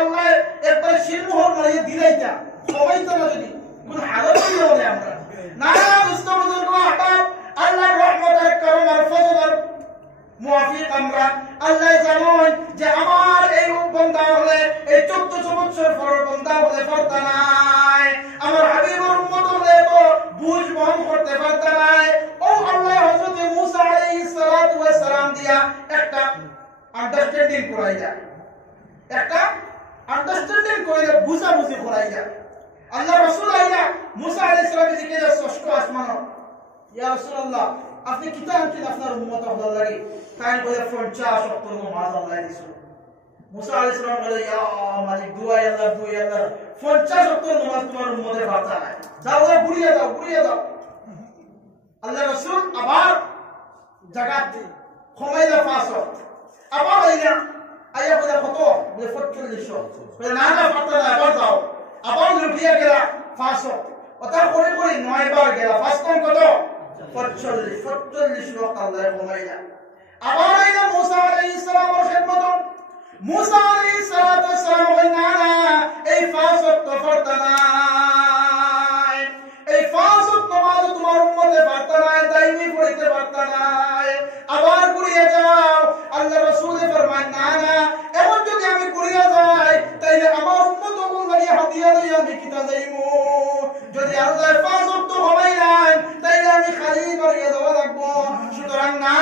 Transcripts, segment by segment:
আল্লাহ একবার শিরমোহর মারিয়ে দিলেই যা সবাই তো না যদি কোন হালত হলে আমরা না মুস্তাফিজুর রহমান আল্লাহর রহমতের করুণার ফজলের মুআফিক আমরা আল্লাহ জানেন যে আমার এই বান্দা হলে এই 1400 বছর পর বান্দা হলে পারতা নাই আমার হাবিবের উম্মত হলে তো বুঝ বহন করতে পারতা নাই ও আল্লাহ হযরত মুসা আলাইহিস সালাতু ওয়াস সালাম দিয়া একটা আন্ডারস্ট্যান্ডিং করাইয়া একটা আন্ডারস্ট্যান্ডিং কইরা বুঝাবুঝি করাইয়া আল্লাহ রাসূল আইয়া মুসা আলাইহিস সালামের দিকে ষষ্ঠ আসমান ইয়া রাসূলুল্লাহ আপনি কি চান আপনার উম্মত হওয়ার লাগি তাই বলে 50 ওয়াক্ত নামাজ আল্লাহ দিয়েছে মুসা আলাইহিস সালাম বলে ইয়া মালিক দুআ আল্লাহ 50 ওয়াক্ত নামাজ তোমার উম্মতের বাতা নাই যাও ঘুরিয়ে দাও আল্লাহ রাসূল আবার জাগাতে খমাইলা ফাসো আবার আইয়া বলে কত বলে 45 বলে না পারতা না আবার যাও আবার লুটিয়ে গেলা ফাসো ওটা করে 9 বার গেলা ফাস কোন কত 45 ওয়াক্ত আল্লাহ ঘুমাইলা আবার আইলা মুসা আলাইহিস সালামের খিদমত মুসা আলাইহিস সালাতু ওয়াস সালাম কইনা এই ফাস ওয়াক্ত পড়তা নাই এই ফাস ওয়াক্ত নামাজ তোমার উম্মতে পড়তা নাই দাইমি পড়তে পারতা নাই আবার ঘুরিয়ে যাও আল্লাহ রাসূল ফরমান না এমন যদি আমি ঘুরিয়ে যাই তাইলে আমার উম্মত কোন লাগি হাতিয়া লই আমি কিতা যাইমু যদি আল্লাহ ফাস ওয়াক্ত ঘুমাইলেন তাইলে আমি খালি ঘুরিয়ে যাওয়া লাগবো সুতরাং না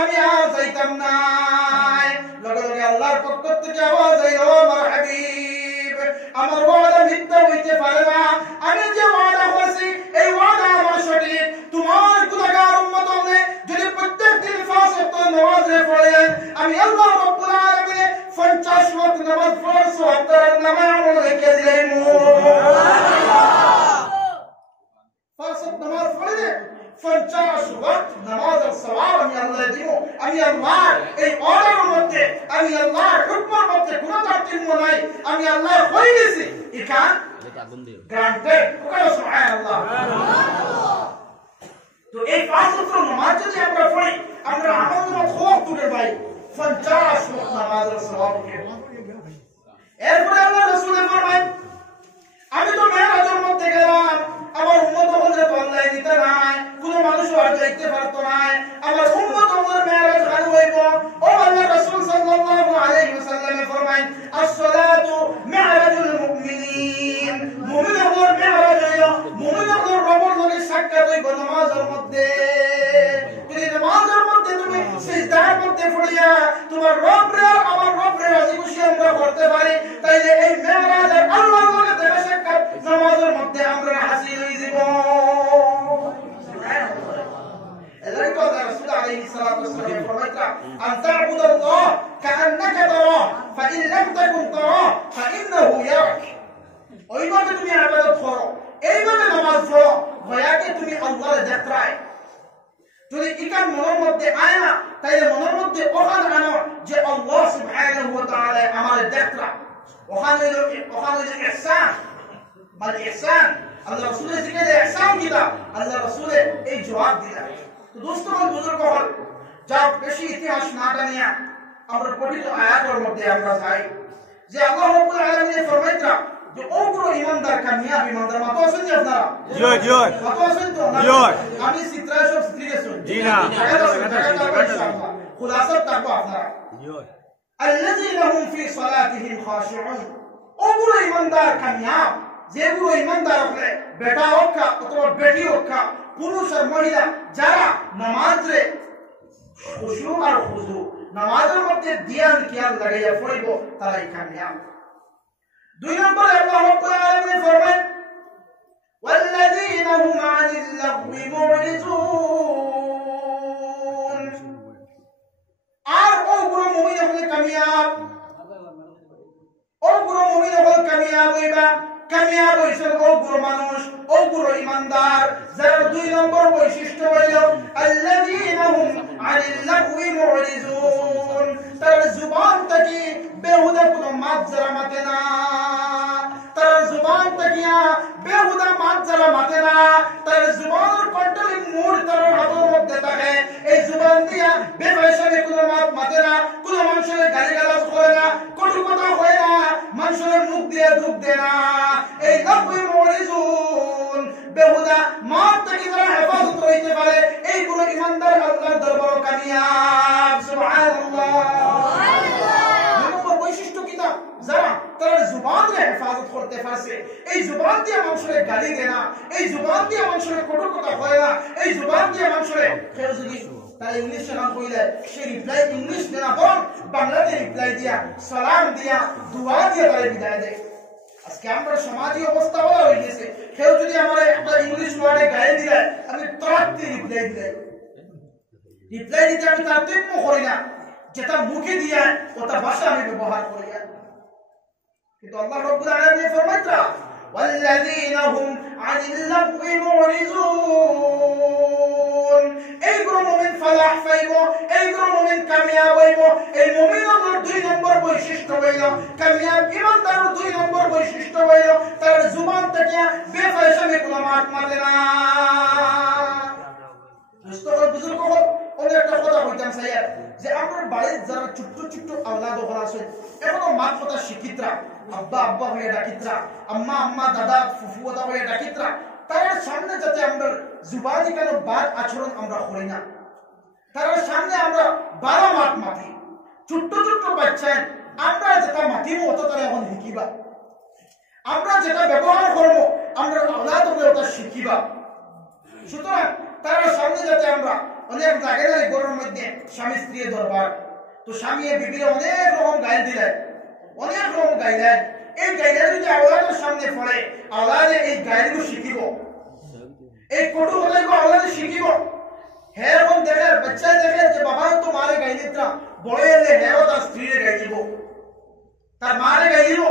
আমি আর যাইতাম না লগে আল্লাহর পক্ষ থেকে আওয়াজ আইলো আমার হাবিব আমার ওয়াদা মিথ্যা হইতে পারে না আমি যে ওয়াদা করেছি এই ওয়াদা আমার সঠিক তোমার গুনাহগার উম্মত হলে যদি প্রত্যেকদিন পাঁচ ওয়াক্ত নামাজ পড়েন আমি আল্লাহ রাব্বুল আলামিন 50 ওয়াক্ত নামাজ পড়ার সওয়াব তার নামে আমল লিখে দিলেন সুবহানাল্লাহ 5 ওয়াক্ত নামাজ পড়লে 50 ওয়াক্ত নামাজের সওয়াব আমি আল্লাহ দিব আমি আল্লাহ এই অর্ডারের মধ্যে আমি আল্লাহর হুকুমের মধ্যে কোনো তারতম্য নাই আমি আল্লাহ কই দিয়েছি এখান গ্রান্টেড ওকে সুবহানাল্লাহ তো এই 5 ওয়াক্ত নামাজ যদি আমরা পড়ি আমরা আমাদের খুব দূরে ভাই 50 ওয়াক্ত নামাজের সওয়াব এরপরে আল্লাহ রাসূল ফরমান আমি তো মেরাজের মধ্যে গেলাম আমার উম্মত হলে তো আল্লাহ দিতে নাই কোন মানুষ আর যাইতে পারতো না আমার উম্মত আমার মেরাজ খালি হইব ও আল্লাহ রাসূল সাল্লাল্লাহু আলাইহি ওয়াসাল্লাম ফরমান as-salatu mi'rajul mu'minin মুমিনের মেরাজ হইল মুমিনের রবের লগে সাক্ষাৎ হইব নামাজের মধ্যে যদি নামাজের মধ্যে তুমি সিজদার মধ্যে পড়িয়া তোমার রবরে আমার রবরে রাজি খুশি আমরা করতে পারি তাইলে এই মেরাজ আল্লাহর লগে দেখা সাক্ষাৎ নামাজের মধ্যে আমরা হাসিল হই যাব এলাইকা আল্লাহ রাসূল আলাইহিস সালাতু ওয়াস সালাম ফরমাইতা আন তা'বুদাল্লাহ কাআন্নাকা তারাহ ফাইন লাম তাকুন তারাহ ফাইন্নাহু ইয়ারাক ওইভাবে তুমি ইবাদত করো এইভাবে নামাজ পড়ো ভয়াকে তুমি আল্লাহর দেখরায় যদি ইকান মনের মধ্যে আয় না তাইলে মনের মধ্যে ওখান আনো যে আল্লাহ সুবহানাহু ওয়া তাআলা আমাদের দেখরা ওখানে ইহসান মানে ইহসান আল্লাহ রাসূলের জিকিরে ইহসান কিলা আল্লাহ রাসূলের এই জবাব দিলা তো দোস্তগণ বুজুর্গ হল যা বেশি ইতিহাস না টানিয়া আমরা পবিত্র আয়াতের মধ্যে আমরা যাই যে আল্লাহ রাব্বুল আলামিন ফরমাইতা যে ওগুলো ইমানদার কামিয়াব ইমানদার মাতো আছেন যে আপনারা জি মাতো আছেন তো না আমি চিত্রায় সব স্ত্রীকে শুন জি না ইনশাআল্লাহ খুলাসা তাকবো আপনারা জি আল্লাযীনা হুম ফি সালাতিহিম খাশিউন ওগুলো ইমানদার কামিয়াব যেগুলো ইমানদার হবে বেটা হোক অথবা বেটি হোক পুরুষ আর মহিলা যারা নামাজে খুশু আর খুজু নামাজের মধ্যে ধ্যান খেয়াল লাগাইয়া পড়িব তারাই কামিয়াব দুই নম্বরে আল্লাহ রাব্বুল আলামিন ফরমান ওয়াল্লাযীনা হুম আনিল লাগবি মুরিজুন আর ওগুলো মুমিন হলে কামিয়াব ওগুলো মুমিন হলে কামিয়াব হইবা কামিয়াব হইছে ওগুলো মানুষ ওগুলো ইমানদার যারা দুই নম্বর বৈশিষ্ট্য হইল আল্লাযীনা হুম আনিল লাগবি মুরিজুন তার জবান থেকে বেহুদা কোনো মাত যারা মাতে না তার জবান থেকে বেহুদা মাত যারা মাতে না তার জবানের কন্ট্রোলিং মুড তার হাতের মধ্যে থাকে এই জবান দিয়া বেফাইসাবে কোনো মাত মাতে না কোনো মানুষের গালিগালাজ করে না কটু কথা হয় না ঢুক দে না। এই লাগুই মুরিজুন বেহুদা মাত থেকে যারা হেফাজত রইতে পারে এইগুলো ইমানদার আল্লাহর দরবারে কামিয়াব। সুবহানাল্লাহ। বৈশিষ্ট্য কিনা যারা তারা জুবানের হেফাজত করতে পারছে, এই জুবান দিয়ে মানুষের গালি দেয় না, এই জুবান দিয়ে মানুষের কটু কথা হয় না, এই জুবান দিয়ে মানুষের কেউ যদি তারা ইংলিশে নাম কইলে সে রিপ্লাই ইংলিশ দেনা বরং বাংলাতে রিপ্লাই দিয়া সালাম দিয়া দোয়া দিয়া তারা বিদায় দেয়। আজকে আমরা সমাজী অবস্থা বলা হয়ে গেছে, কেউ যদি আমার একটা ইংলিশ ওয়ার্ডে গায়ে দিলে আমি তাড়াতাড়ি রিপ্লাই দিতে আমি তারতম্য করি না, যেটা মুখে দিয়া ওটা ভাষা আমি ব্যবহার করি। কিন্তু আল্লাহ রাব্বুল আলামিন ফরমাইতা ওয়াল্লাযীনা হুম আনিল লাগwi মুরিজুন, এই মুমিন ফালাহ পাইব, এই মুমিন কামিয়াব হইব। এই মুমিনের 2 নম্বর বৈশিষ্ট্য হইল কামিয়াব। ইমানদারের 2 নম্বর বৈশিষ্ট্য হইল তার জবান থেকে বেফায়সামি কোনো মাত মাতে না। মুস্তাফা বুজুর্গ ওদের একটা কথা বলতাম স্যার, যে আমরা বাড়ির যারা ছোট্ট ছোট্ট আওলাদ ওরা আছে এখনো মাত কথা শিখিতরা, আব্বা আব্বা হয়ে ডাকিতরা, আম্মা আম্মা দাদা ফুফু দাদা হয়ে ডাকিতরা, তার সামনে যাতে আমরা জুবানি কেন বাদ আচরণ আমরা করি না, তার সামনে আমরা বারো মাত মাতি। ছোট্ট ছোট্ট বাচ্চা আমরা যেটা মাতিব অত তারা এখন শিখিবা, আমরা যেটা ব্যবহার করবো আমরা আওলাদ হলে ওটা শিখিবা। সুতরাং তার সামনে যাতে আমরা অনেক জায়গায় গরমের মধ্যে স্বামী স্ত্রীর দরবার, তো স্বামী বিবির অনেক রকম গাইল দিলেন, অনেক রকম গাইলেন। এই গাইলেন যদি আওলাদের সামনে পড়ে আওলাদে এই গাইলগুলো শিখিব, এই কটু কথাগুলো আওলাদে শিখিব। হ্যাঁ এরকম দেখে বাচ্চায় দেখে যে বাবা তো মারে গাইলিত্রা, বড় এলে হ্যাঁ তার স্ত্রীরে গাইলিব, তার মারে গাইলিব।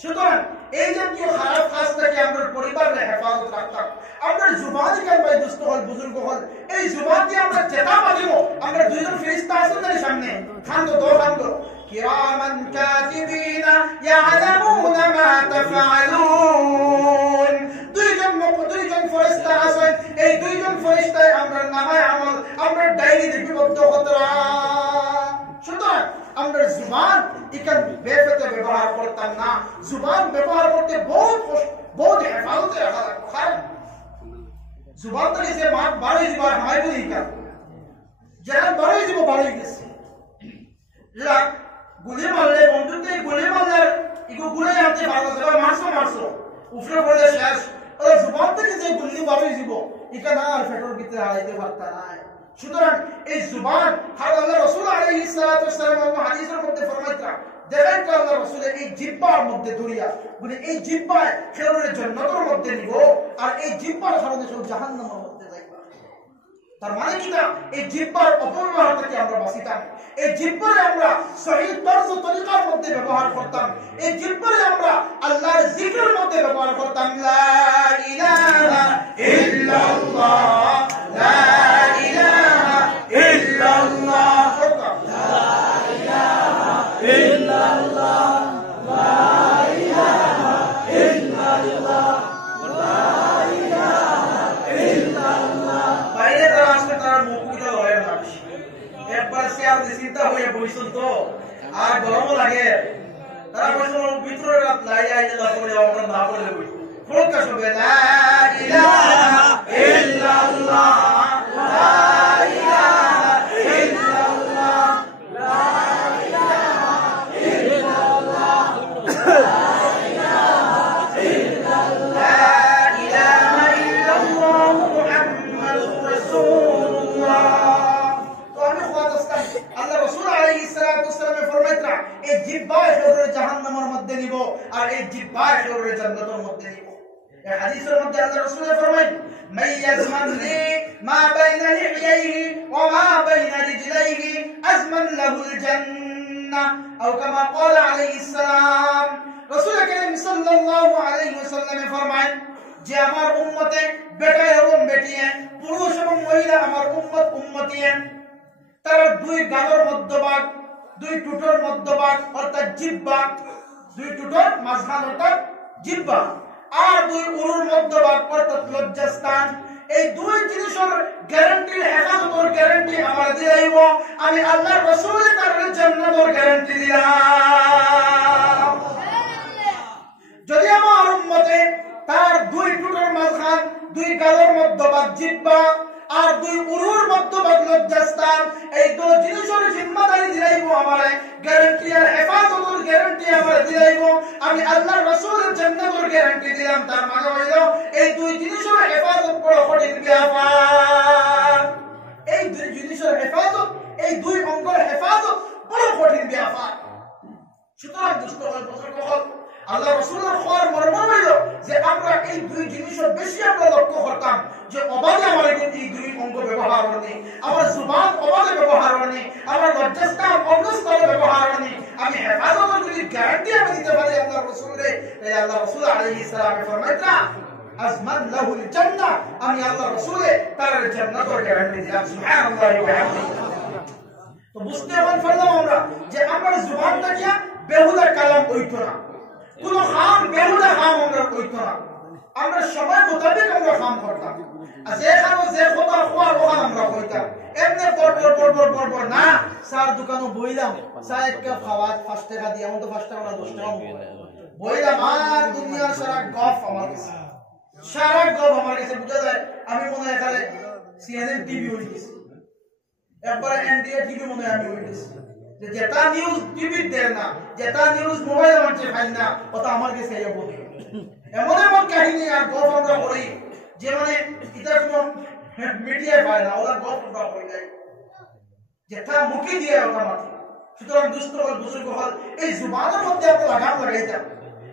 সুতরাং এই জাতীয় খারাপ কাজ থেকে আমরা পরিবারের হেফাজত রাখতাম। আমরা জুবান কেন ভাই দুস্থ হল বুজুর্গ হল, এই জুবান দিয়ে আমরা যেটা মাতিব আমরা 2 জন ফেরেশতা আছেন এর সামনে খান্দো দো খান্দো কিরামান কাতিবিনা ইয়ালামুনা মা তাফআলুন। 2 জন ফেরেশতা আছেন, এই 2 জন ফেরেশতায় আমরা নামায় আমল আমরা ডায়েরি লিপিবদ্ধ করতাম। সুতরাং আমরা জুবান ইকান বেফাতে ব্যবহার করতাম না, জুবান ব্যবহার করতে বহুত হেফাজতে রাখা লাগবে। কারণ জুবান থেকে যে মাত বাড়ি দিবার হয় বলি ইকান যারা বাড়ি দিব বাড়ি গেছে গুলি মারলে বন্ধুতে গুলি মারলে ইগো গুলে আনতে ভালো যাবে, মারছো উফরে পড়লে শেষ। জুবান থেকে যে গুলি বাড়ি দিব ইকান আর ফেটর ভিতরে হারাইতে পারতা না। সুতরাং এই জুবান আল্লাহ রাসূল আলাইহিস সালাতু ওয়াস সালাম হাদিসের মধ্যে ফরমাইতা দেখেন তো আল্লাহ রাসূলের এই জিহ্বার মধ্যে দরিয়া মানে এই জিহ্বায় খেলরে জান্নাতের মধ্যে নিব আর এই জিহ্বার কারণে সব জাহান্নামের মধ্যে যাইবা। তার মানে কি না এই জিহ্বার অপব্যবহার থেকে আমরা বাঁচিতাম, এই জিহ্বারে আমরা সহিহ তরজ ও তরিকার মধ্যে ব্যবহার করতাম, এই জিহ্বারে আমরা আল্লাহর জিকিরের মধ্যে ব্যবহার করতাম। লা ইলাহা ইল্লাল্লাহ লা ইলাহা ইল্লাল্লাহ লা ইলাহা ইল্লাল্লাহ লা ইলাহা ইল্লাল্লাহ লা ইলাহা ইল্লাল্লাহ। বাইরে তারা আসলে তারা মুখটা লয় না, একবার সে আর চিন্তা হয়ে বসুন তো আর গরম লাগে, তারা বসুন ভিতরে রাত লাই আইলা করে আমরা না বলে বসুন ফরকা হবে লা ইলাহা ইল্লাল্লাহ লা ইলাহা ইল্লাল্লাহ লা ইলাহা ইল্লাল্লাহ লা ইলাহা ইল্লাল্লাহ লা ইলাহা ইল্লাল্লাহ মুহাম্মাদুর রাসূলুল্লাহ। তো আমি খোয়াদস্তান আল্লাহ রাসূল আলাইহিস সালাতু ওয়াস সালাম ফরমাইতা এই জিহ্বায় শরীরে জাহান্নামের মধ্যে নিব আর এই জিহ্বায় শরীরে জান্নাতের মধ্যে নিব। এই হাদিসের মধ্যে আল্লাহ রাসূল ফরমায় মাইয়াজমান লি মা বাইনা লিহিয়াইহি ওয়া মা বাইনা রিজলাইহি আজমান লাহুল জান্নাহ আও কামা ক্বালা আলাইহিস সালাম। রাসূল কারীম সাল্লাল্লাহু আলাইহি ওয়াসাল্লাম ফরমায় যে আমার উম্মতে বেটা এবং বেটিয়ে পুরুষ এবং মহিলা আমার উম্মতিয়ে তারা 2 গালের মধ্যভাগ 2 টুটোর মধ্যভাগ অর্থাৎ জিহ্বা, 2 টুটোর মাঝখান অর্থাৎ জিহ্বা আর 2 উরুর মধ্যভাগ অর্থাৎ লজ্জাস্থান, এই 2 জিনিসের গ্যারান্টি হেফাজতের গ্যারান্টি আমার দিলাইব। আমি আল্লাহর রাসূল তার জান্নাতের গ্যারান্টি দিলাম। গ্যারান্টি দিলাম তার মানে হইল এই দুই জিনিসের হেফাজত বড় কঠিন ব্যাপার এই দুই জিনিসের হেফাজত এই দুই অঙ্গের হেফাজত বড় কঠিন ব্যাপার সুতরাং দুষ্ট হল বুজুর্গ হল আল্লাহ রাসূলের খবর মর্ম হইল যে আমরা এই দুই জিনিসের বেশি আমরা লক্ষ্য করতাম যে অবাধে আমার এই দুই অঙ্গ ব্যবহার হয়নি আমার জুবান অবাধে ব্যবহার হয়নি আমার লজ্জাস্থান অঙ্গস্থলে ব্যবহার হয়নি আমি হেফাজতের যদি গ্যারান্টি আমি দিতে পারি আল্লাহ রাসূলের আল্লাহ রাসূল আলাইহিস সালাম ফরমাইতা আজমান লাহুল জান্নাহ আমি আল্লাহ রাসূলের তার জান্নাতের গ্যারান্টি দিলাম সুবহানাল্লাহি ওয়া বিহামদিহি তো বুঝতে পারলাম আমরা যে আমার জুবানটা কি বেহুদা কালাম হইতো না কোন খাম বেহুদা খাম আমরা হইতো না আমরা সময় মোতাবেক আমরা খাম করতাম আর যেখানে যে কথা খোয়ার ওখানে আমরা কইতাম এমনি পর না স্যার দোকানে বইলাম স্যার এক কাপ খাওয়া 5 টাকা দিয়ে আমাদের 5 টাকা না 10 টাকা বইলাম আর দুনিয়ার সারা গফ আমার কাছে সারা গফ আমার কাছে বুঝা যায় আমি মনে হয় এখানে সিএনএন টিভি হয়ে গেছি একবার এনডিএ টিভি মনে হয় আমি হয়ে গেছি যে যেটা নিউজ টিভি দেয় না যেটা নিউজ মোবাইলে মানছে ফাইল না ওটা আমার কাছে আইয়া বলে এমন এমন কাহিনী আর গল্প আমরা করি যে মানে এটা কোনো মিডিয়ায় পায় না ওরা গল্প আমরা করি যায় যেটা মুখে দিয়ে ওটা মাথা সুতরাং দুষ্ট হল বুজুর্গ হল এই জুবানের মধ্যে আমরা লাগাম লাগাইতাম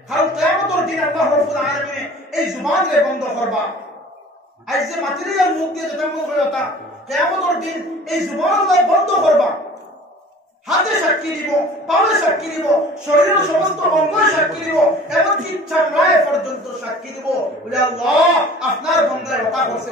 কারণ কিয়ামতের দিন আল্লাহ রাব্বুল আলামিন এই জুবানকে বন্ধ করবা আজ যে মাতৃয়ার মুখ দিয়ে যেটা মুখ হয় ওটা কিয়ামতের দিন এই জুবানকে বন্ধ করবা হাতে সাক্ষী দিব পায়ে সাক্ষী দিব শরীরের সমস্ত অঙ্গে সাক্ষী দিব এমনকি চামড়ায় পর্যন্ত সাক্ষী দিব বলে আল্লাহ আপনার বন্দায় ওটা করছে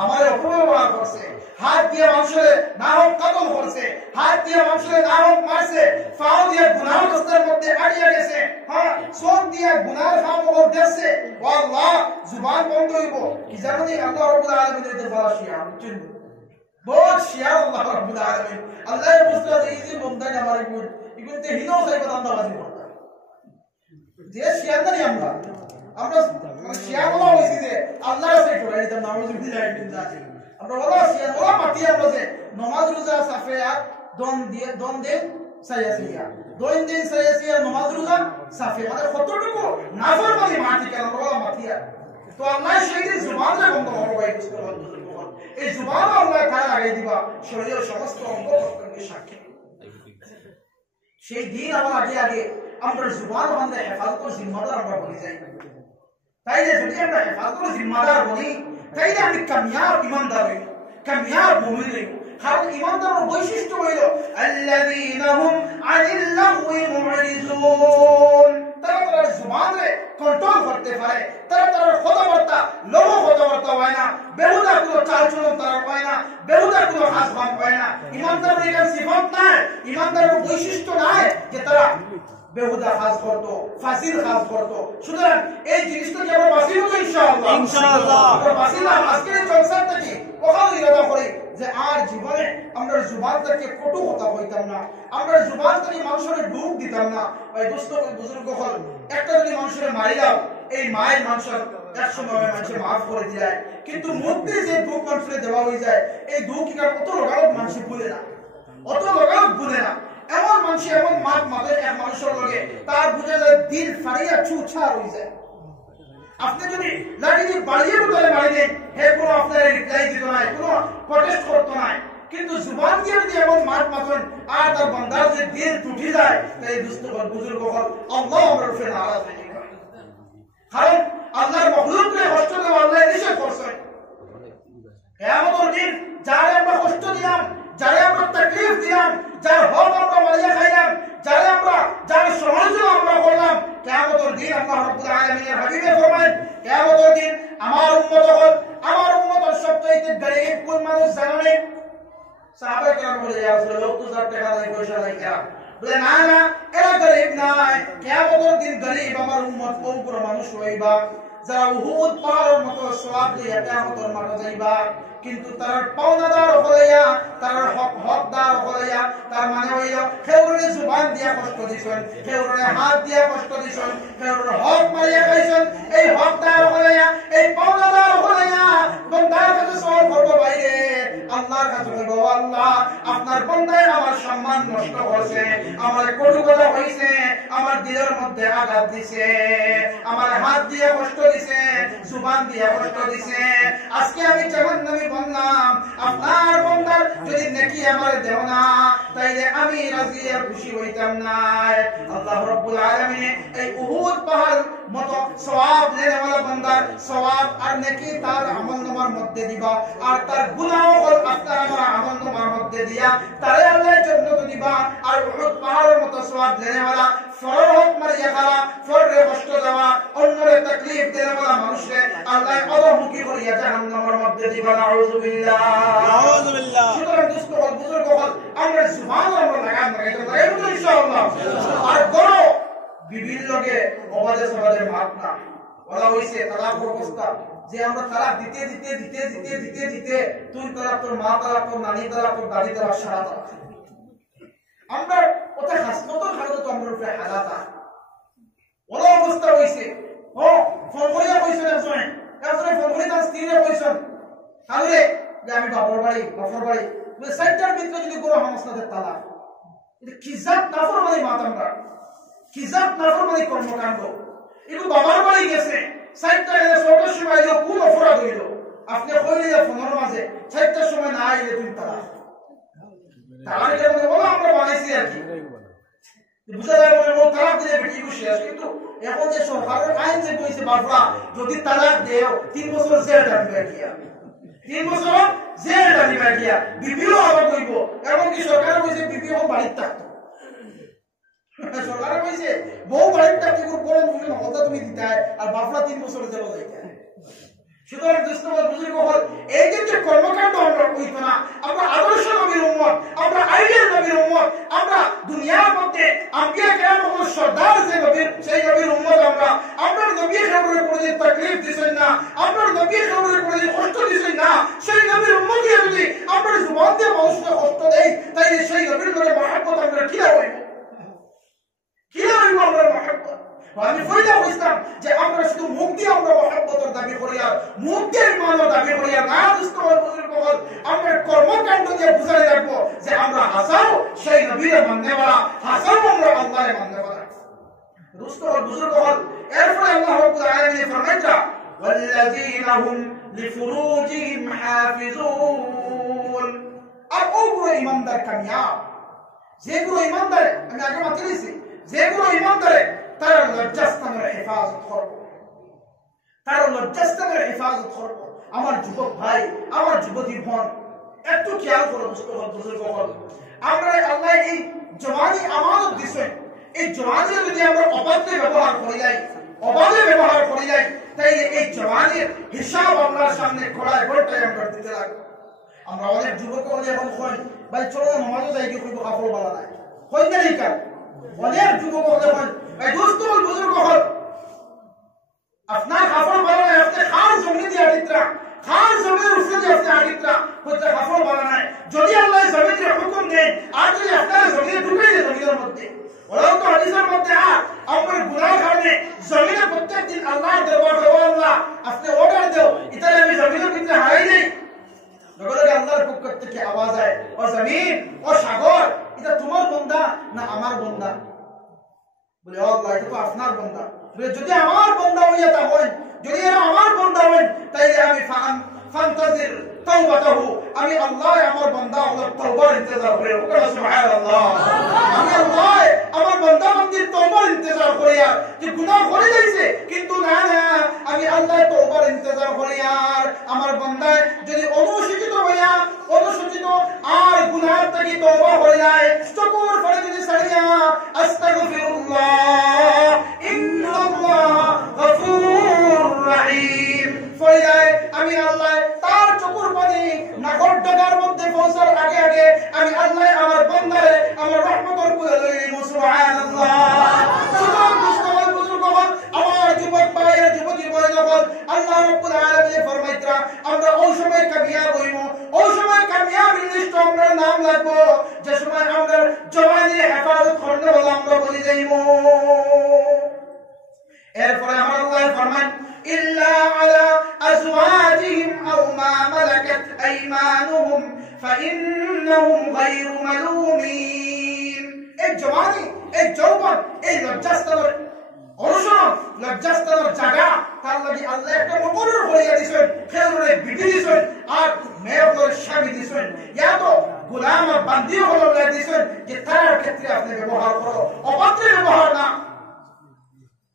আমার অপব্যবহার করছে হাত দিয়ে মানুষের না হোক কাতল করছে হাত দিয়ে মানুষের না হোক মারছে পাও দিয়ে গুনাহের রাস্তার মধ্যে আড়িয়ে গেছে হ্যাঁ চোখ দিয়ে গুনাহের ফাম ওর দেখছে ও আল্লাহ জুবান বন্ধ হইব কি জানি আল্লাহ রাব্বুল আলামিনের দরবারে শিয়া বুঝছেন বহুত শিয়া আল্লাহ রাব্বুল আলামিন আল্লাহ মুস্তাদ ইজি বন্দাই আমার ইগুন ইগুনতে হিনো সাইবা দান্দাবাজি করতে যে শিয়া জানি আমরা শিয়া বলা হইছে যে আল্লাহর সাথে টোরাই দিতাম নামাজ বিদায় বিদায় আমরা বলা শিয়া বলা মাটি আমরা যে নামাজ রোজা সাফিয়া দন দে সাইয়াসিয়া দন দে সাইয়াসিয়া নামাজ রোজা সাফিয়া মানে কতটুকু নাফরমানি মাটি কেন বলা মাটিয়া তো আল্লাহ সেই জুবানে বন্ধ করবে এই জুবান আল্লাহ কারে লাগাই দিবা শরীরের সমস্ত অঙ্গ প্রত্যঙ্গের সাক্ষী সেই দিন আমার আগে আমরা জুবান আমাদের হেফাজতের জিম্মাদার আমরা বলে যাই তাইলে যদি আমরা হেফাজতের জিম্মাদার বলি তাইলে আমি কামিয়াব ইমানদার হই কামিয়াব মুমিন হই কারণ ইমানদারের বৈশিষ্ট্য হইল আল্লাযীনা হুম আনিল লাগওয়ি মুরিদুন তারা জুবানে কন্ট্রোল করতে পারে তারা কথাবার্তা লঘু কথাবার্তা হয় না বেহুদা কোনো চালচলন তারা হয় না বেহুদা কোনো হাসভাব হয় না ইমানদারের এখানে সিফাত নাই ইমানদারের বৈশিষ্ট্য নাই যে তারা বেহুদা কাজ করতো ফাসিল কাজ করতো সুতরাং এই জিনিসটা কি আমরা বাঁচিব তো ইনশাআল্লাহ আমরা বাঁচিলাম আজকের জলসা থেকে ওখানে ইরাদা করি যে আর জীবনে আমরা জুবান থেকে কটু কথা কইতাম না আমরা জুবান থেকে মানুষের দুঃখ দিতাম না ভাই দোস্ত বুজুর্গ হল একটা যদি মানুষের মারিলাম এই মায়ের মানুষের এক সময় মানুষের মাফ করে দিলায় কিন্তু মধ্যে যে দুঃখ মানুষের দেওয়া হয়ে যায় এই দুঃখ অত লগালগ মানুষ ভুলে না অত লগালগ ভুলে না এমন মানুষ এমন মাপের এক মানুষের লগে তার বুঝে যায় দিল ফাড়িয়া ছুছার হয়ে যায় আপনি যদি লাঠি দিয়ে বাড়িয়ে বলে মারি দেন হে কোনো আপনার রিপ্লাই দিত নাই কোনো প্রটেস্ট করতো নাই কিন্তু জুবান দিয়ে যদি এমন মাপেন আর তার বান্দার যে দিল টুটি যায় তাই দুষ্ট বুজুর্গ হল আল্লাহ আমার উপরে নারাজ হয়ে যাবে কারণ আল্লাহর মাখলুককে কষ্ট দেওয়া আল্লাহ নিষেধ করছেন কিয়ামতের দিন যারে আমরা কষ্ট দিলাম যারে আমরা তাকলিফ দিলাম যার হক আমরা মারিয়া খাইলাম যারে আমরা যার সমালোচনা আমরা করলাম কিয়ামতের দিন আল্লাহ রাব্বুল আলামিনের হাবিবে ফরমায় কিয়ামতের দিন আমার উম্মতের সবচেয়ে গরীব কোন মানুষ জানেন সাহাবায়ে কেরাম বলে ইয়া রাসূলুল্লাহ তো যার টাকা নাই পয়সা নাই কেন বলে না না এরা গরীব নাই কিয়ামতের দিন গরীব আমার উম্মত কোন পুরো মানুষ হইবা যারা উহুদ পাহাড়ের মতো সওয়াব দিয়ে কিয়ামতের মাঠে যাইবা কিন্তু তার পাওনাদার হইয়া তার হকদার হইয়া তার মানে হইল কেউরে জুবান দিয়া কষ্ট দিছেন কেউরে হাত দিয়া কষ্ট দিছেন কেউরে হক মারিয়া খাইছেন এই হকদার হইয়া এই পাওনাদার হইয়া বন্দার কাছে সওয়াল করব বাইরে আল্লাহর কাছে বলবো আল্লাহ আপনার বন্দায় আমার সম্মান নষ্ট করছে আমার কটু কথা হইছে আমার দিলের মধ্যে আঘাত দিছে, আমার হাত দিয়ে কষ্ট দিছে, জুবান দিয়ে কষ্ট দিছে। আজকে আমি জাহান্নামী বললাম, আপনার বান্দার যদি নেকি আমার দেও না, তাইলে আমি রাজি আর খুশি হইতাম না। আল্লাহ রাব্বুল আলামিন এই উহুদ পাহাড় মতো সওয়াব নেওয়ালা বান্দার সওয়াব আর নেকি তার আমলনামার মধ্যে দিবা, আর তার গুনাহ হল আপনার আমার আমলনামার মধ্যে দিয়া তারে আল্লাহ জান্নাত দিবা। আর উহুদ পাহাড়ের মতো সওয়াব নেওয়ালা ফরহত মারিয়া খারা, ফররে কষ্ট দেওয়া, অন্যরে তাকলিফ দেওয়ালা মানুষে আল্লাহ অধমুখী করিয়া জাহান্নামের মধ্যে দিবা। নাউযুবিল্লাহ, নাউযুবিল্লাহ। সুতরাং দোস্ত হল, বুজুর্গ হল, আমরা জুবান আমরা লাগাম লাগাইতে পারি ইনশাআল্লাহ। আর বড় বিভিন্ন লগে অবাধে সবাদে মাপ না বলা হইছে তালাক অবস্থা, যে আমরা তালাক দিতে দিতে দিতে দিতে দিতে দিতে তুই তালাক, তোর মা তালাক, তোর নানি তালাক, তোর দাদি তালাক, সারা তালাক। আমরা ওটা হাসপাতাল হারত তো আমরা উপরে হালাতা বলা অবস্থা হইছে। ও ফোন করিয়া কইছেন একজনে ফোন করি তার স্ত্রীরে কইছেন তাহলে যে আমি বাবার বাড়ি বাপর বাড়ি সাইডটার ভিতরে যদি কোনো সমস্যা দেয় তালাক, এটা খিজাত নাফরমানি মাতামরা, খিজাত নাফরমানি কর্মকাণ্ড। এগুলো বাবার বাড়ি গেছে, সাইডটা গেলে ৬টার সময় এলো, কোন অপরাধ হইল? আপনি কইলে যে ফোনের মাঝে ৬টার সময় না আইলে তুই তালাক, তালাক এটা বলো আমরা বানাইছি আর কি, বুঝা যায় মনে হয় তালাক দিলে বেটি শেষ। কিন্তু এখন যে সরকারের আইন যে কইছে বাপরা যদি তালাক দেও ৩ বছর জেল থাকবে কিয়া, ৩ বছর জেল থাকবে কিয়া, বিবিও আবার কইব। এমনকি সরকার কইছে বিবিও বাড়িতে থাকতো, সরকার কইছে বউ বাড়িতে থাকতে কোন বুঝুন হতা তুমি দিতে আর বাপরা ৩ বছর জেল যাইতে। সুতরাং দুষ্টমত বুজুর্গ হল, এই যে কর্মকাণ্ড আমরা কইতো না, আমরা আদর্শ নবীর উম্মত, আমরা আইডিয়াল নবীর উম্মত, আমরা দুনিয়ার মধ্যে আম্বিয়া কেরাম সর্দার যে নবীর, সেই নবীর উম্মত। আমরা নবী কেরামের কোনদিন তাকলিফ দিছেন না, আমরা নবী কেরামের কোনদিন কষ্ট দিছেন না। সেই নবীর উম্মতকে যদি আমরা জুবান দিয়ে মানুষকে কষ্ট দেই, তাইলে সেই নবীর লগে মহব্বত আমরা কিলা হইব, কিলা হইব আমরা মহব্বত? আমি কইলা কইতাম যে আমরা শুধু মুখ দিয়ে আমরা মহব্বতের দাবি করি আর মুখ দিয়ে ইমানের দাবি করি আর না, আমরা কর্মকাণ্ড দিয়ে বুঝাই রাখবো যে আমরা হাসাও সেই নবীর মাননেওয়ালা, হাসাও আমরা আল্লাহর মাননেওয়ালা। দুষ্ট হল, বুজুর্গ হল। এরপরে আল্লাহ রাব্বুল আলামিন ফরমাইতা ওয়াল্লাযীনা হুম লিফুরুজিহিম হাফিজুন। আর ওগুলো ইমানদার কামিয়াব, যেগুলো ইমানদার, আমি আগে মাত্র দিয়েছি, যেগুলো ইমানদারে তারা লজ্জাস্থানের হেফাজত করবো, তারা লজ্জাস্থানের হেফাজত করবো। আমার যুবক ভাই, আমার যুবতী বোন, একটু খেয়াল করো বুজুর্গ হল, আমরা আল্লাহ এই জওয়ানি আমানত দিছেন, এই জওয়ানি যদি আমরা অবাধে ব্যবহার করি যাই, অবাধে ব্যবহার করি যাই, তাই এই জওয়ানির হিসাব আপনার সামনে খোলায় ঘরটাই আমরা দিতে লাগবো। আমরা অনেক যুবক এখন কই ভাই চলো নামাজও যাই কি কইব কাপড় বালা নাই, কই না এই কাজ অনেক যুবক এখন ভাই দোস্ত বুজুর্গ হল, আপনার কাপড় বালা নাই, আপনি খার জমি দিয়ে আদিত্রা, খার জমির উপরে দিয়ে আপনি আদিত্রা হচ্ছে কাপড় বালা নাই। যদি আল্লাহ জমিতে হুকুম দেন আর যদি আপনার জমিতে ঢুকে দেয় জমির মধ্যে, ওরাও তো হাদিসের মধ্যে আমার গুনার কারণে জমিনে প্রত্যেকদিন আল্লাহর দরবার ও আল্লাহ আপনি অর্ডার দেও ইতারে আমি জমিনের ভিতরে হারাই নেই, লগে আল্লাহর পক্ষ থেকে আওয়াজ হয়, ও জমিন ও সাগর এটা তোমার বান্দা না আমার বান্দা? বলে ও আল্লাহ এটা তো আপনার বান্দা। বলে যদি আমার বান্দা হইয়া তা হয়, যদি এরা আমার বান্দা হয়, তাইলে আমি ফান্তাজির তাওবাতাহু, আমি আল্লাহ আমার বান্দা ওর তওবার ইন্তজার করি। সুবহানাল্লাহ, আমি আল্লাহ আমার বান্দা বান্দির তওবার ইন্তজার করি, আর যে গুনাহ করে যাইছে কিন্তু না না আমি আল্লাহ তওবার ইন্তজার করি। আর আমার বান্দা যদি অনুসূচিত হইয়া অনুসূচিত আর গুনাহ থেকে তওবা হয়ে যায়, চকুর পরে যদি ছাড়িয়া আস্তাগফিরুল্লাহ ইন্নাল্লাহ গফুরুর রহিম ফলে যায়, আমি আল্লাহ তার চকুর পানি নাগর ডাগার মধ্যে পৌঁছার আগে আগে আমি আল্লাহ আমার বান্দারে আমার রহমতের কুলে লইব। সুবহানাল্লাহ। আমার যুবক ভাইয়ের যুবতী বয়সকল, আল্লাহ রাব্বুল আলামিন ফরমাইতরা আমরা ওই সময় কামিয়াব হইব, ওই সময় কামিয়াবির লিস্টে আমরা নাম লাগবো যে সময় আমরা জওয়ানির হেফাজত করতে বলে আমরা বলি যাইব। এরপরে আমার আল্লাহ ফরমান ইল্লা আলা আজওয়াজিহিম আও মা মালাকাত আইমানুহুম ফাইন্নাহুম গায়রু মালুমিন। এই জওয়ানি এই যৌবন, এই লজ্জাস্থানের অনুসরণ, লজ্জাস্থানের জায়গা তার লাগি আল্লাহ একটা মুকরর করিয়া দিছেন, খেলরে বিধি দিছেন, আর মেয়র স্বামী দিছেন, ইয়া তো গোলাম আর বান্দি হলো দিছেন যে তার ক্ষেত্রে আপনি ব্যবহার করো, অপাত্রে ব্যবহার না।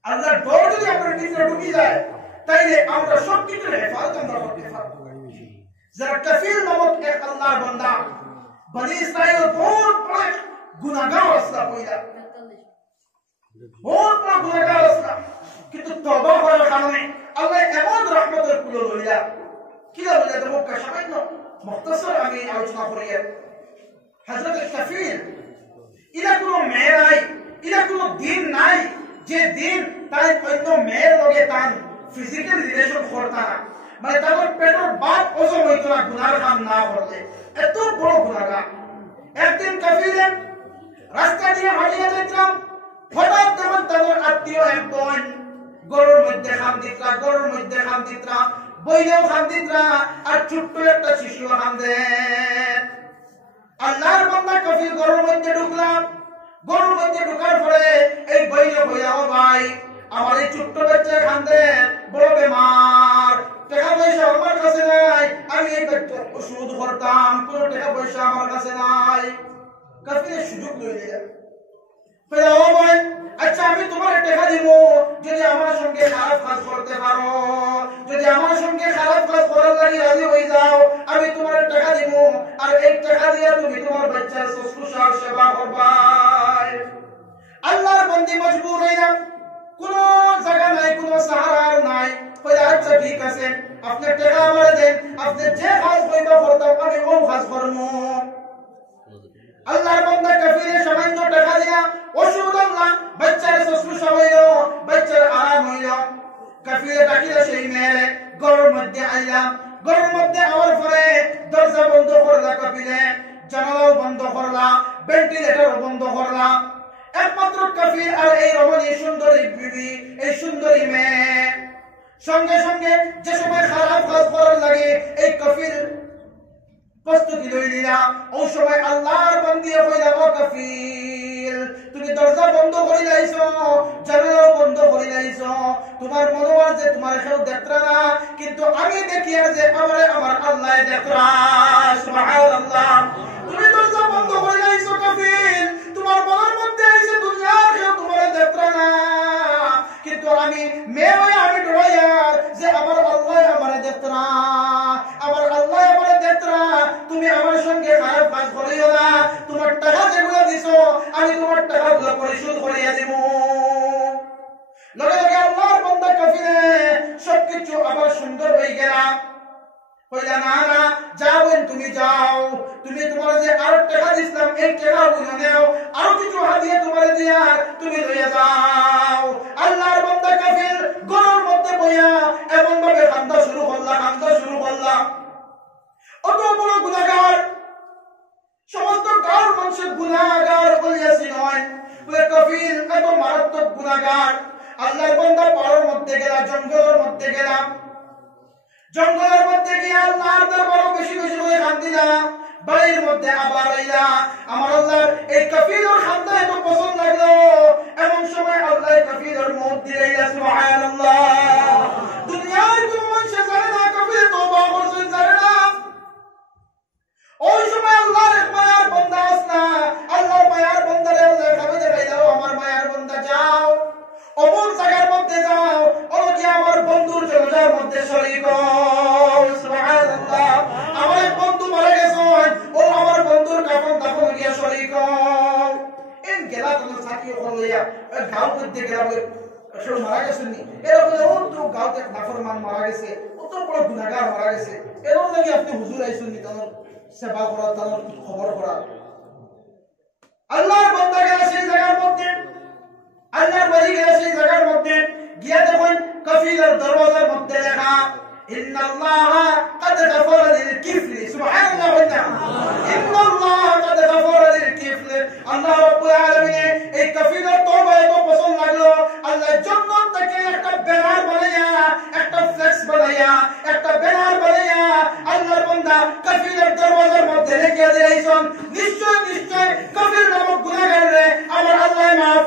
আল্লাহর ডর যদি আমাদের ভিতরে ঢুকে যায় তাইলে আমরা সব কিছুর হেফাজত আমরা করতে পারবো। যারা কাফিল নামক এক আল্লাহর বান্দা, বনি ইসরাইল বহুত বড় গুনাহগার আসলা পয়লা, বহুত বড় গুনাহগার আসলা, কিন্তু তওবা করার কারণে আল্লাহ এমন রহমতের কুলো লইলা, কি লইলা দেবো সামান্য মুখতাসর আমি আলোচনা করি। হযরত কাফিল ইলা কোনো মেয়ে নাই, ইলা কোনো দিন নাই যে দিন তাই অন্য মেয়ের লগে তান ফিজিক্যাল রিলেশন করতা না, মানে তাদের পেটের বাপ ওজন হইতো না গুনার কাম না করলে, এত বড় গুনাহগার। একদিন কাফিলে রাস্তা দিয়ে হাঁটিয়ে যাচ্ছিলাম, হঠাৎ দেখুন তাদের আত্মীয় এক বোন গরুর মধ্যে খাম দিতরা, গরুর মধ্যে খাম দিতরা, বইলেও খাম দিতরা, আর ছোট্ট একটা শিশুও খাম দেন। আল্লাহর বান্দা কাফিল গরুর মধ্যে ঢুকলাম, গরুর মধ্যে ঢুকার পরে এই বইলে বইয়া, ও ভাই আমার এই ছোট্ট বাচ্চা খান্দে, বড় বেমার, টাকা পয়সা আমার কাছে নাই, আমি এই বাচ্চার ওষুধ করতাম, কোনো টাকা পয়সা আমার কাছে নাই। কাফিলের সুযোগ লই দিলেন, ও ভাই আচ্ছা আমি তোমার টাকা দিব যদি আমার সঙ্গে খারাপ কাজ করতে পারো, যদি আমার সঙ্গে খারাপ কাজ করার লাগি রাজি হয়ে যাও আমি তোমার টাকা দিব, আর এই টাকা দিয়ে তুমি তোমার বাচ্চার শুশ্রূষার সেবা করবা। আল্লাহর বন্দী মজবুর হইলাম, কোন জায়গা নাই, কোন সাহারা নাই, আচ্ছা ঠিক আছে আপনি টাকা আমার দেন, আপনি যে কাজ কইবা করতাম আমি ও কাজ করবো। আল্লাহর বান্দা কাফিরে সামান্য টাকা দিয়া ওষুধ আনলাম, বাচ্চার শুশ্রূষা হইল, বাচ্চার আরাম হইল। কাফিরে ডাকিলে সেই মেয়েরে ঘরের মধ্যে আইলাম, ঘরের মধ্যে আওয়ার পরে দরজা বন্ধ করলা কাফিরে, জানালাও বন্ধ করলা, ভেন্টিলেটর বন্ধ করলা। একমাত্র কাফির আর এই রমণী সুন্দরী বিবি, এই সুন্দরী মেয়ে সঙ্গে সঙ্গে যে সময় খারাপ কাজ করার লাগে এই কাফির প্রস্তুতি লই নিলা, ওই সময় আল্লাহর বান্দী কইলা, ও কাফির তুমি দরজা বন্ধ করে লাইছো, জানালাও বন্ধ করে লাইছো, তোমার মনে হয় যে তোমার কেউ দেখরা না, কিন্তু আমি দেখি আর যে আমার আল্লাহ দেখরা। সুবহানাল্লাহ, তুমি দরজা বন্ধ করে লাইছো কাফির, তোমার মনের মধ্যে আইছে দুনিয়ার কেউ তোমার দেখরা না, কিন্তু আমি মেয়ে হয়ে আমি ডরাইয়ার যে আমার আল্লাহ আমার দেখরা, আমার আল্লাহ আমার দেখরা, তুমি আমার সঙ্গে খারাপ কাজ করিও না, তোমার টাকা যেগুলো দিছো আমি তোমার টাকাগুলো পরিশোধ করিয়া দিব। লগে লগে আল্লাহর বান্দা কাফিরে সবকিছু আবার সুন্দর হয়ে গেলাম, কইলা না না যাও তুমি যাও, তুমি তোমার যে আরো টাকা দিছিলাম এই টাকা গুলো নেও, আরো কিছু হাদিয়া তোমার দিয়া তুমি লইয়া যাও। আল্লাহর বান্দা কাফির ঘরের মধ্যে বইয়া এমন ভাবে কান্দা শুরু করলা, অত বড় গুনাহগার, সমস্ত গাঁর মানুষের গুনাহগার বলিয়াছি নয়, বলে কাফির এত মারাত্মক গুনাহগার। আল্লাহর বান্দা পাহাড়ের মধ্যে গেলা, জঙ্গলের মধ্যে গেলাম, জঙ্গলের মধ্যে গিয়ে আল্লাহর দরবারে বেশি বেশি করে কান্দিলা, বাড়ির মধ্যে আবার আইলা। আমার আল্লাহর এই কাফিরের খান্দা এত পছন্দ লাগলো, এমন সময় আল্লাহ কাফিরের মত দিলাইলা। সুবহানাল্লাহ, দুনিয়ার কোন মানুষ জানে না কাফির তওবা করছেন, জানে না। ওই সময় আল্লাহর এক মায়ার বান্দা আসনা, আল্লাহর মায়ার বান্দারে আল্লাহ খাবে দেখাইলো, আমার মায়ার বান্দা যাও অমুক জায়গার মধ্যে যাও, ওকে আমার বন্ধুর জনাজার মধ্যে শরীক হও। সুবহানাল্লাহ, আমার এক বন্ধু মারা গেছে, ও আমার বন্ধুর কাফন দাফন গিয়া শরীক হও। এন গেলা তো সাথী হইয়া ওই গাঁও মধ্যে গেলা, সে মারা গেছেন নি, এরকম ও তো গাঁওতে নাফরমান মারা গেছে, অত বড় গুনাহগার মারা গেছে, এরকম লাগি আপনি হুজুর আইছেন নি তার সেবা করা, তার খবর করা। আল্লাহর বান্দা গেল সেই জায়গার মধ্যে, আল্লাহর ওলি গেল সেই জায়গার মধ্যে গিয়া দেখুন কাফিরের দরওয়াজার মধ্যে লেখা ইন্নাল্লাহ قد غفر للكفل। সুবহানাল্লাহ, ইন্নাল্লাহ قد غفر للكفل। আল্লাহ রাব্বুল আলামিন এই কাফিরের তওবা এত পছন্দ লাগলো, আল্লাহ জান্নাত থেকে একটা ব্যানার বানায়া, একটা ফ্লেক্স বানায়া, একটা ব্যানার বানায়া আল্লাহর বান্দা কাফিরের দরওয়াজার মধ্যে রেখে দিয়েছেন। নিশ্চয় নিশ্চয় কাফির নামক গুনাহগারে আমার আল্লাহ মাফ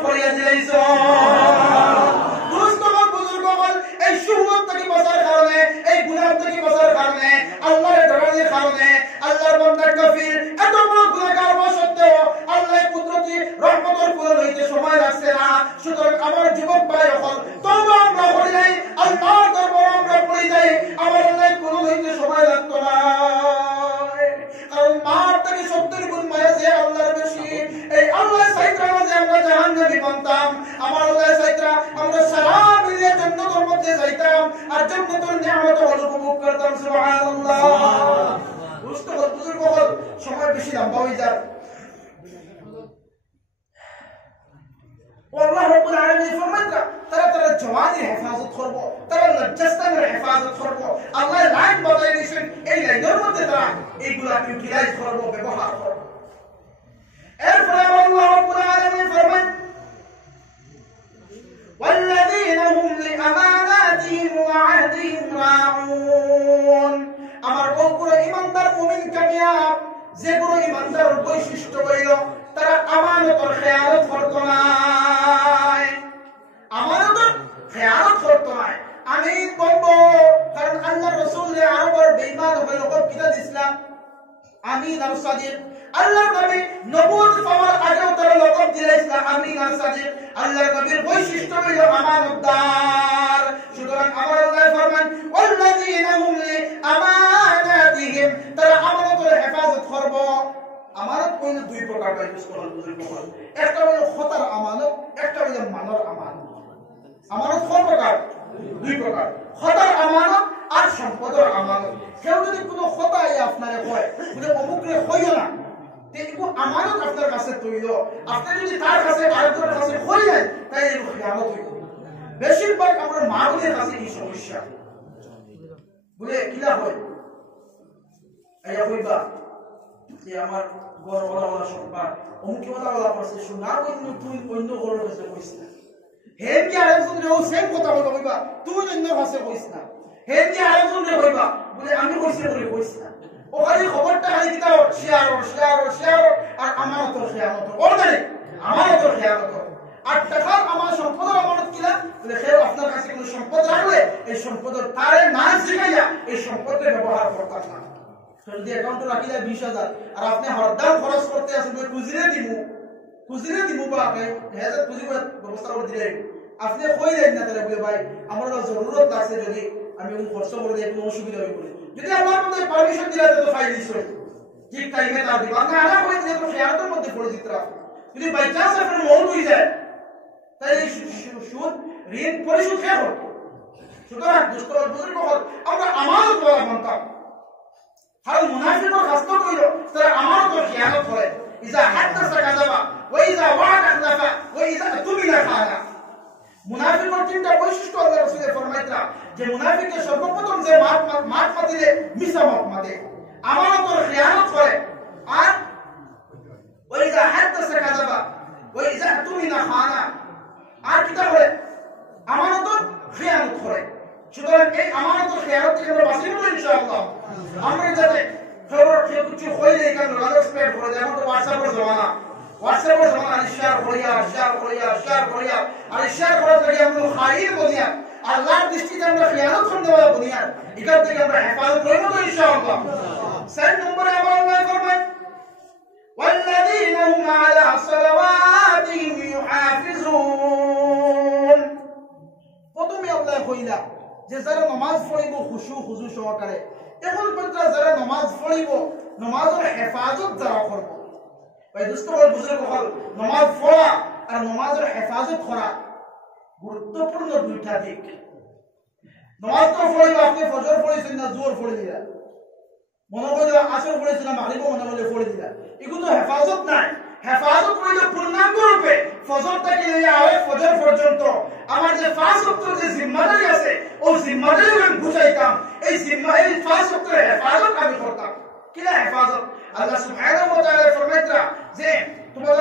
আমার যুবক ভাই হল তওবা আমরা করে যাই, আল্লাহর দরবারে আমরা পড়ে যাই, আমার আল্লাহ কোনো হইতে সময় লাগতো না। কারণ মার থেকে 70 গুণ মায়া যে আল্লাহর বেশি। এই আল্লাহ সাইতরা যে আমরা জাহান্নামে বানতাম, আমার আল্লাহ সাইতরা আমরা সারা মিলিয়ে জান্নাতের মধ্যে যাইতাম আর জান্নাতের নিয়ামত উপভোগ করতাম। সুবহানাল্লাহ। বুঝতে হল বুজুর্গ হল সময় বেশি লম্বা হয়ে যায়। والله رب العالمين فرمتنا ترى جواني حفاظت خربو ترى الجسد حفاظت خربو الله لاين بدايشن এই লাইনের মধ্যে তারা এইগুলা ইউটিলাইজ করবো, ব্যবহার করবো। এরপরে আল্লাহ রাব্বুল আলামিন ফরমান والذين هم لأماناتهم وعهدهم راعون। আমার পুরো ইমানদার মুমিন কামিয়াব, যেগুলো ইমানদারের বৈশিষ্ট্য হইল তারা আমানতের খেয়ানত করত না, আমানতের খেয়ানত করত না। আমি বলবো কারণ আল্লাহ রাসূল আরবের বেঈমান হয়ে লোক কিতাব ইসলাম আমিন আর সাদিক। আল্লাহর নবী নবুয়ত পাওয়ার আগেও তারা লোক দিয়েছিল আমিন আর সাদিক। আল্লাহর নবীর বৈশিষ্ট্য হইল আমানতদার। সুতরাং আমার আল্লাহ ফরমান ওয়াল্লাযীনা হুম লিআমানাতিহিম, তারা আমানতের হেফাজত করব। আমানত কোন দুই প্রকার বাইস করার বুঝি বল, একটা হলো খতার আমানত, একটা হলো মানর আমানত। আমানত কোন প্রকার? দুই প্রকার, খতার আমানত আর সম্পদের আমানত। কেউ যদি কোনো খতা আপনারে কয় বলে অমুকরে কইও না, এইগো আমানত আপনার কাছে তৈল, আপনি যদি তার কাছে আরেকজনের কাছে কই নাই তাই এই খিয়ানত হইব। বেশিরভাগ আমরা মাগুদের কাছে এই সমস্যা বলে কিলা হয় আইয়া কইবা যে আমার ঘর ওলা সম্পদ অমুক ওলা পাশে শোনা অন্য তুই অন্য ঘরের কাছে কইস না। হেম কি আরেকজন রে ও সেম কথা বলবা কইবা তুই অন্য কাছে কইস না। হেম কি আরেকজন রে কইবা বলে আমি কইছি বলে কইস না। ও খালি খবরটা খালি কিতা শেয়ার আর আমানতের খেয়ানত অর্ডারে আমানতের খেয়ানত আর টাকার আমার সম্পদের আমানত কিলা বলে কেউ আপনার কাছে কোনো সম্পদ রাখলে এই সম্পদের তারে না শিখাইয়া এই সম্পদের ব্যবহার করতাম না। যদি অ্যাকাউন্টে রাখিলে 20,000 আর আপনি হরদাম খরচ করতে আসেন খুঁজিরে দিমু বা হেজার খুঁজি ব্যবস্থা করে দিলে আপনি কই দেন না তাহলে বলে ভাই আমার জরুরত লাগছে, যদি আমি খরচ করে দিই কোনো অসুবিধা হবে বলে যদি আল্লাহর মধ্যে পারমিশন দিলে তো ফাইল দিছো ঠিক টাইমে তার দিব না। আলা করে দিলে তো খেয়ালতের মধ্যে পড়ে দিতরা। যদি বাই চান্স আপনার মৌত হয়ে যায় তাহলে সুদ ঋণ পরিশোধ কে করবে? সুতরাং দুষ্টর বুজুর্গ হল আমরা আমানত বলা মানতাম। কারণ মুনাফিকর খাসলত হইল তারা আমানতের খেয়ানত করে। ইজা হাদাসা কাযাবা ওয়া ইজা ওয়া'আদা আখলাফা ওয়া ইজা তুমিনা খানা। মুনাফিকর তিনটা বৈশিষ্ট্য আল্লাহ রাসূল ফরমাইতরা যে মুনাফিকের সর্বপ্রথম যে মাত পাতিলে মিছা মত মাতে, আমানতের খেয়ানত করে, আর ওয়া ইজা হাদাসা কাযাবা ওয়া ইজা তুমিনা খানা, আর কিটা করে আমানতের খেয়ানত করে। সুতরাং এই আমানতের খেয়ানত থেকে আমরা বাঁচিব ইনশাআল্লাহ। আমরা যাতে খবর কেউ কিছু হয়ে যায় কেন রাডার স্প্রেড করে যায়, এখন তো হোয়াটসঅ্যাপের জমানা শেয়ার করিয়া আর শেয়ার করার থেকে আমরা খাইর বনিয়া আল্লাহর দৃষ্টিতে আমরা খেয়ানত করতে পারবো বুনিয়াদ, এখান থেকে আমরা হেফাজত করব তো ইনশাআল্লাহ। 4 নম্বরে আমার আল্লাহ ফরমান والذين هم على صلواتهم يحافظون। প্রথমে আল্লাহ কইলা যে যারা নামাজ পড়িব খুশু খুজু সহকারে, এখন পর্যন্ত যারা নামাজ পড়িব নামাজের হেফাজত যারা করব। ভাই দোস্ত হল বুজুর্গ হল নামাজ পড়া আর নামাজের হেফাজত করা গুরুত্বপূর্ণ দুইটা দিক। নামাজ তো পড়িব আপনি ফজর পড়েছেন না জোর পড়ে দিলা, মনে করলে আসর পড়েছেন না মাগরিব মনে করলে পড়ে দিলা, এগুলো তো হেফাজত নাই। হেফাজত করিলে পূর্ণাঙ্গ রূপে ফজর থেকে আওয়াজ ফজর পর্যন্ত আমার যে 5 ওয়াক্তের যে জিম্মাদারি আছে ওই জিম্মাদারি আমি বুঝাইতাম, এই 5 ওয়াক্তের হেফাজত আমি করতাম। কিলা হেফাজত? আল্লাহ সুবহানাহু ওয়া তাআলা ফরমাইতরা যে তোমরা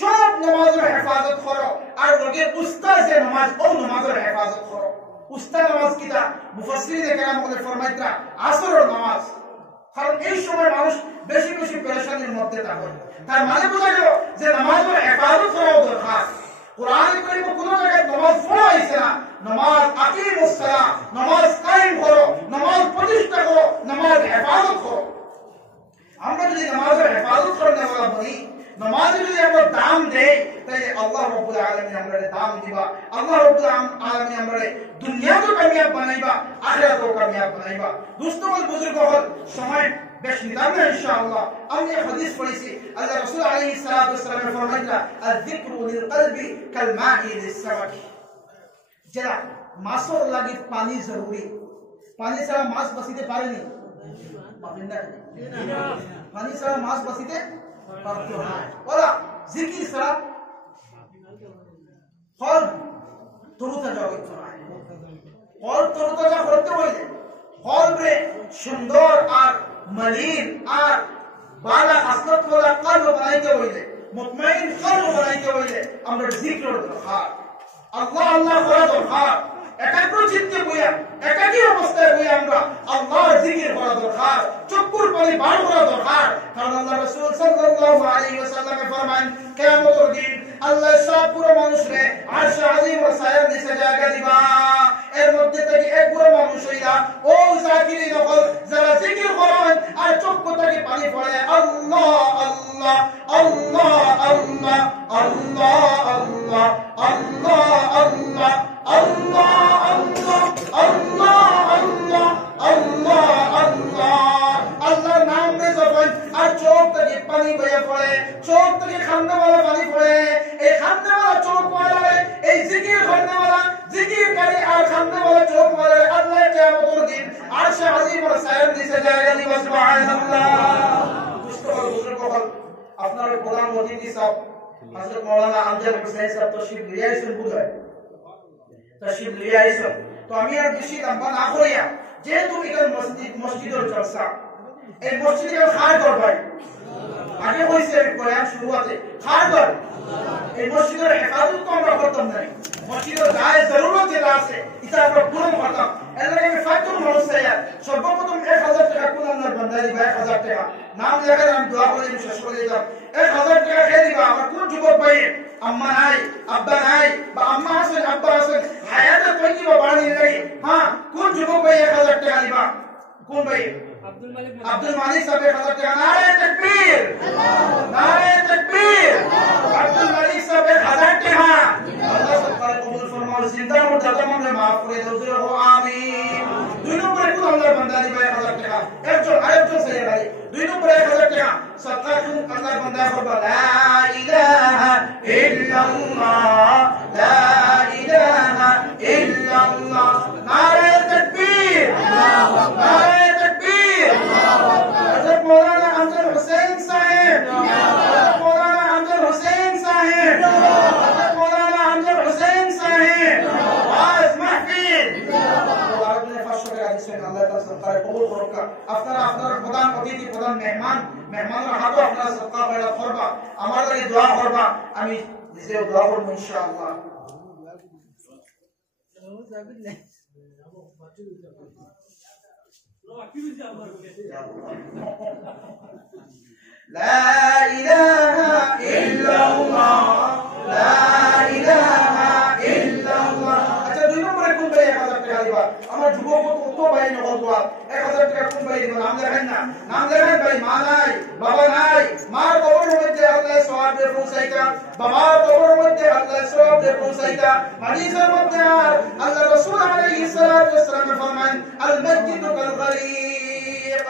সব নামাজের হেফাজত করো আর লগে উস্তাদ যে নামাজ ও নামাজের হেফাজত করো। উস্তাদ নামাজ কিটা মুফাসসিরিনে কেরাম বলে ফরমাইতরা আসরের নামাজ, কারণ এই সময় মানুষ বেশি বেশি পেরেশানির মধ্যে থাকে। তার মানে বোঝা গেল যে নামাজের হেফাজত করা দরকার। কোরআনে কারীমে কোন জায়গায় নামাজ পড়া হইছে না, নামাজ আকিমুস সালাহ, নামাজ কায়েম করো, নামাজ প্রতিষ্ঠা করো, নামাজ হেফাজত করো। আমরা যদি নামাজের হেফাজত করতে বলি, নামাজে যদি আমরা দাম দেই তাহলে আল্লাহ রাব্বুল আলামিন আমাদের দাম দিবা। আল্লাহ রাব্বুল আলামিন আমরে দুনিয়াতেও কামিয়াব বানাইবা আখিরাতেও কামিয়াব বানাইবা। দোস্তগণ বুজুর্গ হল সময় বেশ নিতাম না ইনশাআল্লাহ। আমি এক হাদিস পড়েছি আল্লাহ রাসূল আলাইহিস সালাতু ওয়াস সালাম ফরমাইলা আয-যিকরু লিল কলবি কাল মাই লিস-সামাক। যারা মাছর লাগি পানি জরুরি, পানি ছাড়া মাছ বাঁচিতে পারেনি, পানি ছাড়া মাছ বাঁচিতে পারত না। ওরা জিকির ছাড়া ফল তরুতাজা হইত না। ফল তরুতাজা করতে হইলে ফলরে সুন্দর আর মলিন আর বালা হাসনাত ওয়ালা কলব বানাইতে হইলে, মুতমাইন কলব বানাইতে হইলে আমরা জিকির দরকার, আল্লাহ আল্লাহ করা দরকার। একাগ্র চিত্তে বইয়া একাকী অবস্থায় বইয়া আমরা আল্লাহর জিকির করা দরকার, চক্ষুর পানি বার করা দরকার। কারণ আল্লাহ রাসূল সাল্লাল্লাহু আলাইহি ওয়াসাল্লাম ফরমান কিয়ামতের দিন আল্লাহ সব পুরো মানুষকে আরশ আজিম ও ছায়ার নিচে জায়গা দিবা। এর মধ্যে থেকে এক পুরো মানুষ হইলা ও জাকিরিন হল যারা জিকির করেন আর চক্ষু থেকে পানি পড়ে আল্লাহ আল্লাহ আল্লাহ আল্লাহ আল্লাহ আল্লাহ আল্লাহ আল্লাহ আল্লাহ আল্লাহ আল্লাহ আল্লাহ আল্লাহ আল্লাহ আল্লাহর নাম নে যখন আর চোখ থেকে পানি বয়ে পড়ে, চোখ থেকে খান্নাওয়ালা পানি পড়ে, এই খান্নাওয়ালা চোখওয়ালা এই জিকির খান্নাওয়ালা জিকিরকারী আর খান্নাওয়ালা চোখওয়ালা আল্লাহ কিয়ামতের দিন আরশে আজিম আর ছায়ার নিচে জায়গা দিবেন। সুবহানাল্লাহ। আপনারা প্রধান অতিথি সাহেব হযরত মাওলানা আমজাদ হোসেন সাহেব তশরিফ লিয়ে আইছেন, বুঝায় তশরিফ লিয়ে আইছেন। তো আমি আর বেশি লম্বা না করিয়া, যেহেতু এটা মসজিদের জলসা, এই মসজিদে খায় কর ভাই আগে কইছে বয়ান শুরুতে খায় কর, এই মসজিদের হেফাজত তো আমরা করতাম নাই, মসজিদের গায়ে জরুরত যেটা আছে এটা আমরা পূরণ করতাম। এর লাগে আমি ফাইতুল মানুষ চাই সর্বপ্রথম 1000 টাকা কোন আল্লাহর বান্দা দিবা, 1000 টাকা নাম লেখা আমি দোয়া করে আমি শেষ করে দিতাম। 1000 টাকা খেয়ে দিবা। আমার কোন যুবক ভাই আম্মা নাই আব্বা নাই বা আম্মা আছেন আব্বা আছেন হায়াতে তৈবা বাড়ি লাগে, হ্যাঁ কোন যুবক ভাই 1000 টাকা দিবা? কোন ভাই? আব্দুল মালিক সাহেব 1000 টাকা। নারে তাকবীর, নারে তাকবীর। আব্দুল মালিক সাহেব 1000 টাকা। আল্লাহ সরকার কবুল ফরমাও, জিন্দা ও জাতামনে maaf করে দাও, জোরে বলো আমিন। দুই নম্বরে কোন আল্লাহর বান্দা দিবা 1000 টাকা? একজন আরেকজন সেই ভাই। দুই নম্বরে 1000 টাকা সাদকা কোন আল্লাহর বান্দা করবা লা ইলাহা ইল্লাল্লাহ, লা ইলাহা ইল্লাল্লাহ। নারে তাকবীর, আল্লাহু আকবার, নারে তাকবীর, আল্লাহু আকবার। হযরত মাওলানা আমজাদ হোসেন সাহেব, হযরত মাওলানা আমজাদ হোসেন সাহেব, হযরত মাওলানা আমজাদ হোসেন সাহেব ওয়াজ মাহফিল আল্লাহ 500 টাকা দিবেন। আল্লাহ তাআলা সরকারে কবুল করুক। আপনারা আপনারা প্রধান অতিথি প্রধান মেহমানরা হাতে আপনারা সদকা পয়দা করবা, আমার লাগি দোয়া করবা, আমি নিজেও দোয়া করব ইনশাআল্লাহ। لا إله إلا الله, لا إله إلا الله। আচ্ছা দুই নম্বরে কোন ভাই 1000 টাকা দিবা? আমার যুবক কত ভাই নগদ দোয়া 1000 টাকা কোন ভাই দিবা? নাম লেখেন না, নাম লেখেন ভাই। মা নাই বাবা নাই, মার কবরের মধ্যে আল্লাহ সওয়াব দিয়ে পৌঁছাইতা, বাবার কবরের মধ্যে আল্লাহ সওয়াব দিয়ে পৌঁছাইতা। হাদিসের মধ্যে আল্লাহ রাসূল আলাইহিস সালাতু ওয়াস সালাম ফরমান আল মাসজিদু কাল গরীব।